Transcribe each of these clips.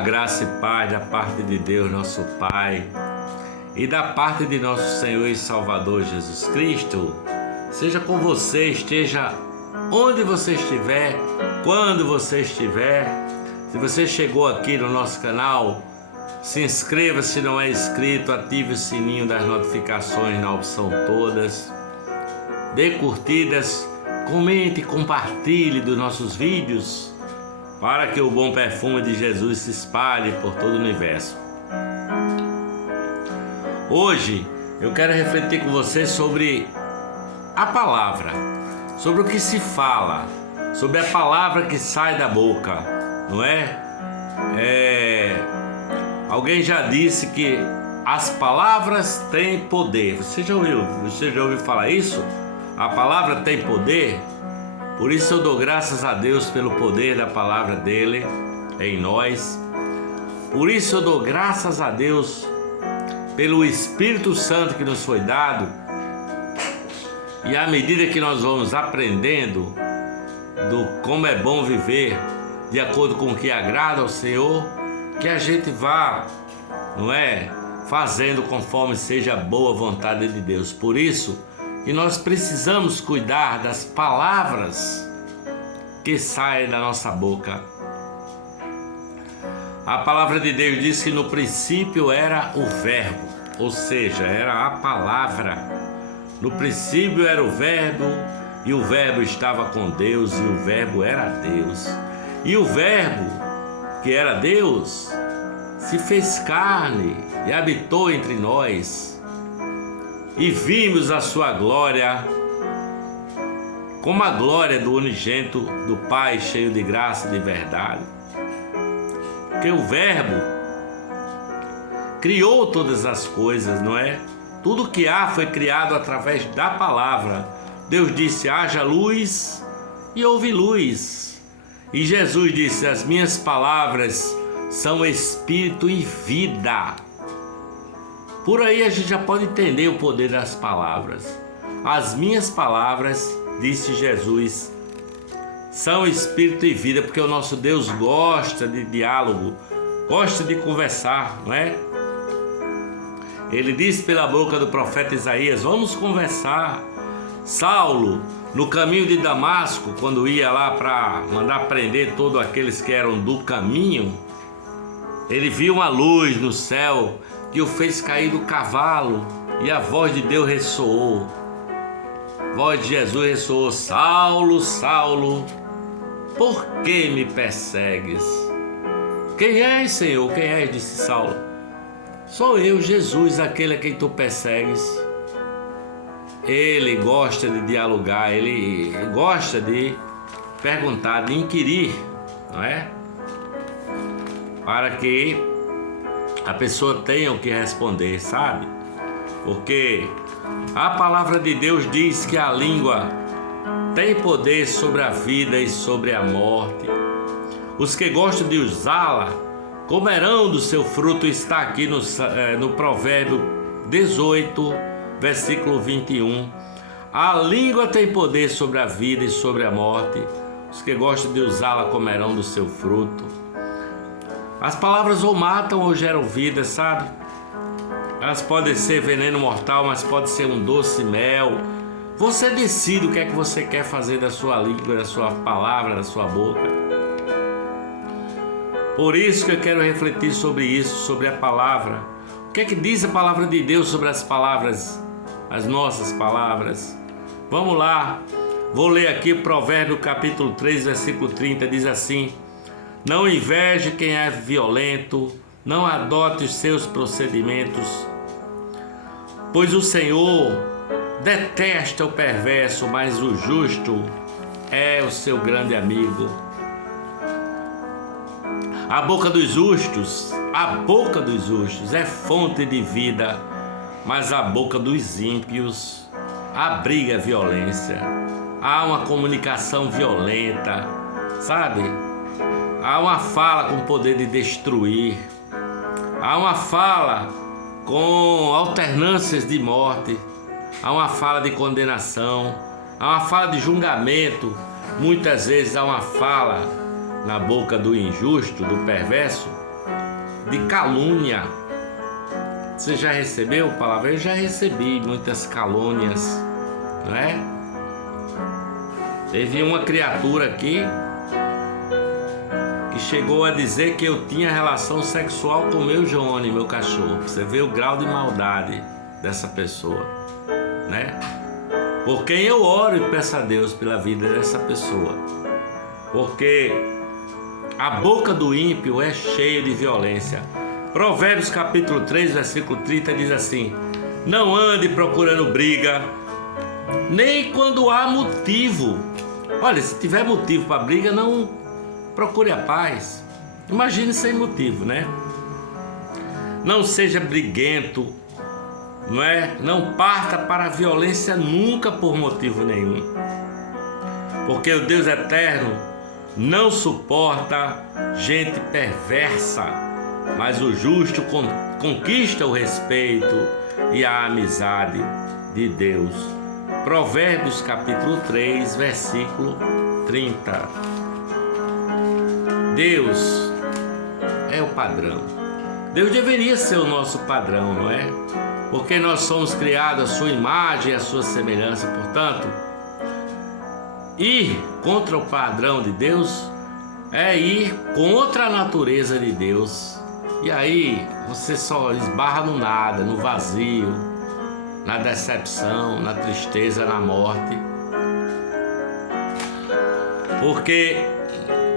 graça e paz da parte de Deus, nosso Pai, e da parte de nosso Senhor e Salvador Jesus Cristo, seja com você, esteja onde você estiver, quando você estiver. Se você chegou aqui no nosso canal, se inscreva se não é inscrito, ative o sininho das notificações na opção todas, dê curtidas, comente e compartilhe dos nossos vídeos, para que o bom perfume de Jesus se espalhe por todo o universo. Hoje eu quero refletir com você sobre a palavra, sobre o que se fala, sobre a palavra que sai da boca, não é? Alguém já disse que as palavras têm poder. Você já ouviu falar isso? A palavra tem poder? Por isso eu dou graças a Deus pelo poder da palavra dele em nós. Por isso eu dou graças a Deus pelo Espírito Santo que nos foi dado. E à medida que nós vamos aprendendo do como é bom viver de acordo com o que agrada ao Senhor, que a gente vá, não é, fazendo conforme seja a boa vontade de Deus. Por isso que nós precisamos cuidar das palavras que saem da nossa boca. A palavra de Deus diz que no princípio era o verbo, ou seja, era a palavra. No princípio era o verbo, e o verbo estava com Deus, e o verbo era Deus. E o verbo, que era Deus, se fez carne e habitou entre nós. E vimos a sua glória, como a glória do unigênito do Pai, cheio de graça e de verdade. Porque o verbo criou todas as coisas, não é? Tudo que há foi criado através da palavra. Deus disse: haja luz, e houve luz. E Jesus disse: as minhas palavras são espírito e vida. Por aí a gente já pode entender o poder das palavras. As minhas palavras, disse Jesus, são espírito e vida, porque o nosso Deus gosta de diálogo, gosta de conversar, não é? Ele disse pela boca do profeta Isaías: vamos conversar. Saulo, no caminho de Damasco, quando ia lá para mandar prender todos aqueles que eram do caminho, ele viu uma luz no céu que o fez cair do cavalo, e a voz de Deus ressoou. A voz de Jesus ressoou: Saulo, Saulo, por que me persegues? Quem és, Senhor? Quem és? Disse Saulo. Sou eu, Jesus, aquele a quem tu persegues. Ele gosta de dialogar, ele gosta de perguntar, de inquirir, não é? Para que a pessoa tenha o que responder, sabe? Porque a palavra de Deus diz que a língua tem poder sobre a vida e sobre a morte. Os que gostam de usá-la comerão do seu fruto. Está aqui no Provérbio 18, versículo 21. A língua tem poder sobre a vida e sobre a morte. Os que gostam de usá-la comerão do seu fruto. As palavras ou matam ou geram vida, sabe? Elas podem ser veneno mortal, mas pode ser um doce mel. Você decide o que é que você quer fazer da sua língua, da sua palavra, da sua boca. Por isso que eu quero refletir sobre isso, sobre a palavra. O que é que diz a palavra de Deus sobre as palavras, as nossas palavras? Vamos lá. Vou ler aqui Provérbio capítulo 3, versículo 30, diz assim: não inveje quem é violento, não adote os seus procedimentos, pois o Senhor detesta o perverso, mas o justo é o seu grande amigo. A boca dos justos é fonte de vida, mas a boca dos ímpios abriga violência. Há uma comunicação violenta, sabe? Há uma fala com poder de destruir. Há uma fala com alternâncias de morte. Há uma fala de condenação. Há uma fala de julgamento. Muitas vezes há uma fala na boca do injusto, do perverso, de calúnia. Você já recebeu palavra? Eu já recebi muitas calúnias, não é? Teve uma criatura aqui que chegou a dizer que eu tinha relação sexual com o meu Johnny, meu cachorro. Você vê o grau de maldade dessa pessoa, né? Por quem eu oro e peço a Deus pela vida dessa pessoa. Porque a boca do ímpio é cheia de violência. Provérbios capítulo 3, versículo 30 diz assim: não ande procurando briga, nem quando há motivo. Olha, se tiver motivo para briga, não procure a paz. Imagine sem motivo, né? Não seja briguento, não é? Não parta para a violência nunca por motivo nenhum. Porque o Deus eterno não suporta gente perversa, mas o justo conquista o respeito e a amizade de Deus. Provérbios capítulo 3, versículo 30. Deus é o padrão. Deus deveria ser o nosso padrão, não é? Porque nós somos criados à sua imagem e à sua semelhança. Portanto, ir contra o padrão de Deus é ir contra a natureza de Deus. E aí você só esbarra no nada, no vazio, na decepção, na tristeza, na morte. Porque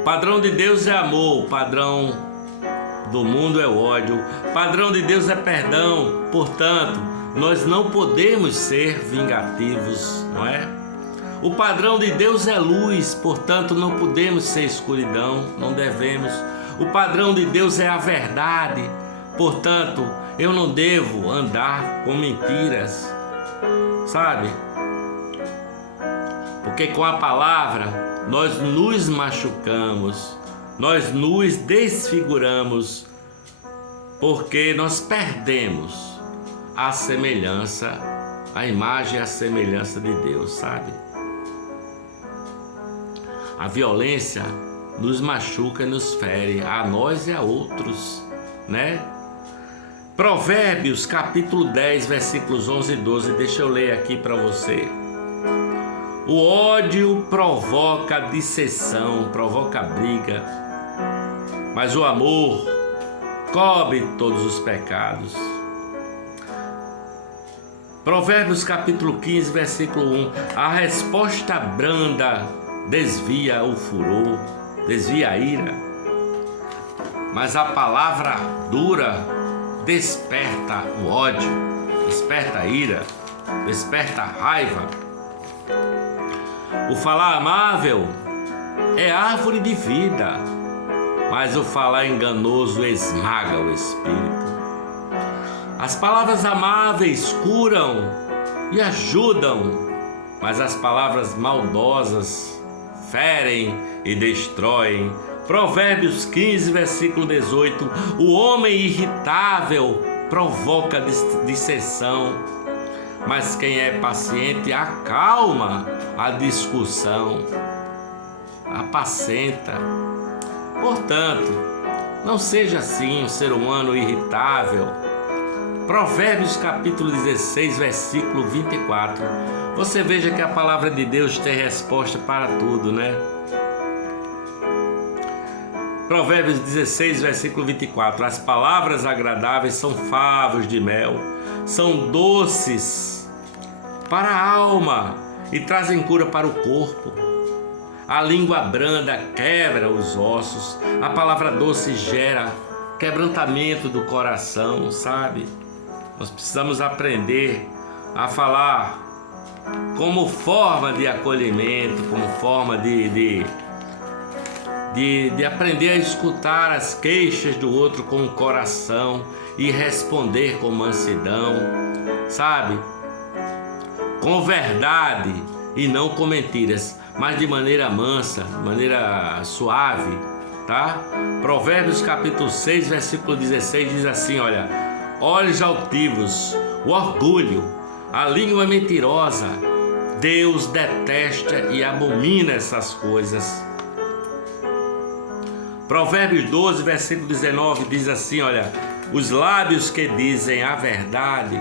o padrão de Deus é amor, o padrão do mundo é o ódio, o padrão de Deus é perdão. Portanto, nós não podemos ser vingativos, não é? O padrão de Deus é luz, portanto não podemos ser escuridão, não devemos. O padrão de Deus é a verdade, portanto eu não devo andar com mentiras, sabe? Porque com a palavra nós nos machucamos, nós nos desfiguramos, porque nós perdemos a semelhança, a imagem e a semelhança de Deus, sabe? A violência nos machuca e nos fere, a nós e a outros, né? Provérbios capítulo 10, versículos 11 e 12, deixa eu ler aqui para você. O ódio provoca dissensão, provoca briga, mas o amor cobre todos os pecados. Provérbios capítulo 15, versículo 1, a resposta branda desvia o furor, desvia a ira, mas a palavra dura desperta o ódio, desperta a ira, desperta a raiva. O falar amável é árvore de vida, mas o falar enganoso esmaga o espírito. As palavras amáveis curam e ajudam, mas as palavras maldosas ferem e destroem. Provérbios 15, versículo 18. O homem irritável provoca dissensão, mas quem é paciente acalma a discussão, apacenta. Portanto, não seja assim um ser humano irritável. Provérbios capítulo 16, versículo 24. Você veja que a palavra de Deus tem resposta para tudo, né? Provérbios 16, versículo 24. As palavras agradáveis são favos de mel, são doces para a alma e trazem cura para o corpo. A língua branda quebra os ossos, a palavra doce gera quebrantamento do coração, sabe? Nós precisamos aprender a falar como forma de acolhimento, como forma de aprender a escutar as queixas do outro com o coração e responder com mansidão, sabe? Com verdade e não com mentiras, mas de maneira mansa, de maneira suave, tá? Provérbios capítulo 6, versículo 16 diz assim, olha: olhos altivos, o orgulho, a língua mentirosa, Deus detesta e abomina essas coisas. Provérbios 12, versículo 19 diz assim, olha: os lábios que dizem a verdade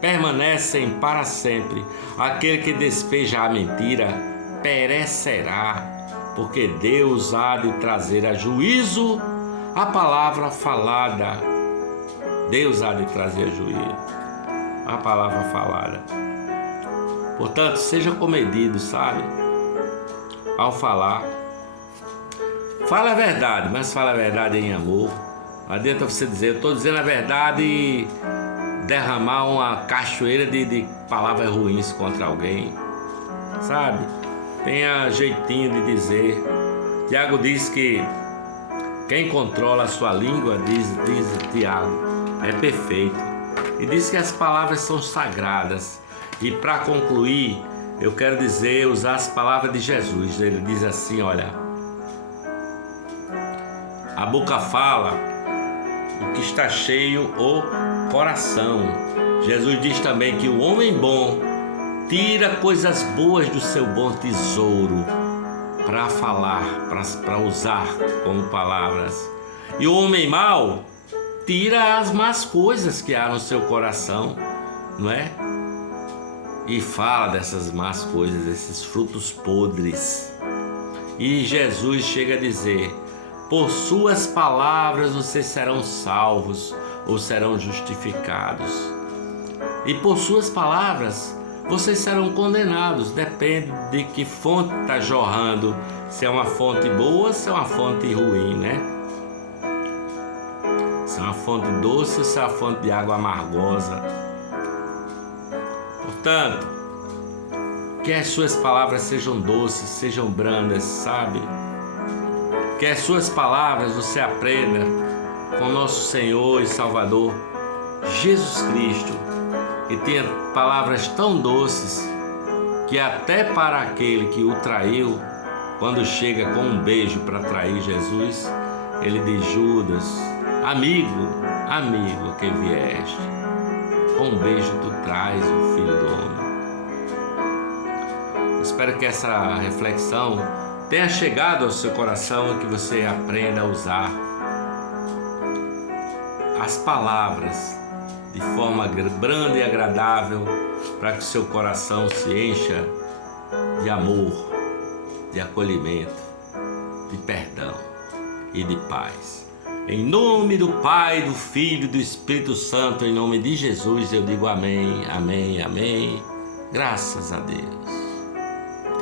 permanecem para sempre. Aquele que despeja a mentira perecerá, porque Deus há de trazer a juízo a palavra falada. Deus há de trazer a juízo a palavra falada. Portanto, seja comedido, sabe? Ao falar. Fala a verdade, mas fala a verdade em amor. Não adianta você dizer, eu estou dizendo a verdade e derramar uma cachoeira de palavras ruins contra alguém. Sabe? Tenha jeitinho de dizer. Tiago diz que quem controla a sua língua, diz Tiago, é perfeito. E diz que as palavras são sagradas. E para concluir, eu quero dizer, usar as palavras de Jesus. Ele diz assim, olha: a boca fala o que está cheio o coração. Jesus diz também que o homem bom tira coisas boas do seu bom tesouro para falar, para usar como palavras. E o homem mau tira as más coisas que há no seu coração, não é? E fala dessas más coisas, esses frutos podres. E Jesus chega a dizer: por suas palavras vocês serão salvos ou serão justificados. E por suas palavras vocês serão condenados. Depende de que fonte está jorrando. Se é uma fonte boa ou se é uma fonte ruim, né? Se é uma fonte doce ou se é uma fonte de água amargosa. Portanto, que as suas palavras sejam doces, sejam brandas, sabe? Que as suas palavras você aprenda com nosso Senhor e Salvador Jesus Cristo, que tenha palavras tão doces que até para aquele que o traiu, quando chega com um beijo para trair Jesus, ele diz: Judas, amigo que vieste, com um beijo tu traz o Filho do Homem. Espero que essa reflexão tenha chegado ao seu coração e que você aprenda a usar as palavras de forma branda e agradável para que o seu coração se encha de amor, de acolhimento, de perdão e de paz. Em nome do Pai, do Filho e do Espírito Santo, em nome de Jesus, eu digo amém, amém, amém. Graças a Deus.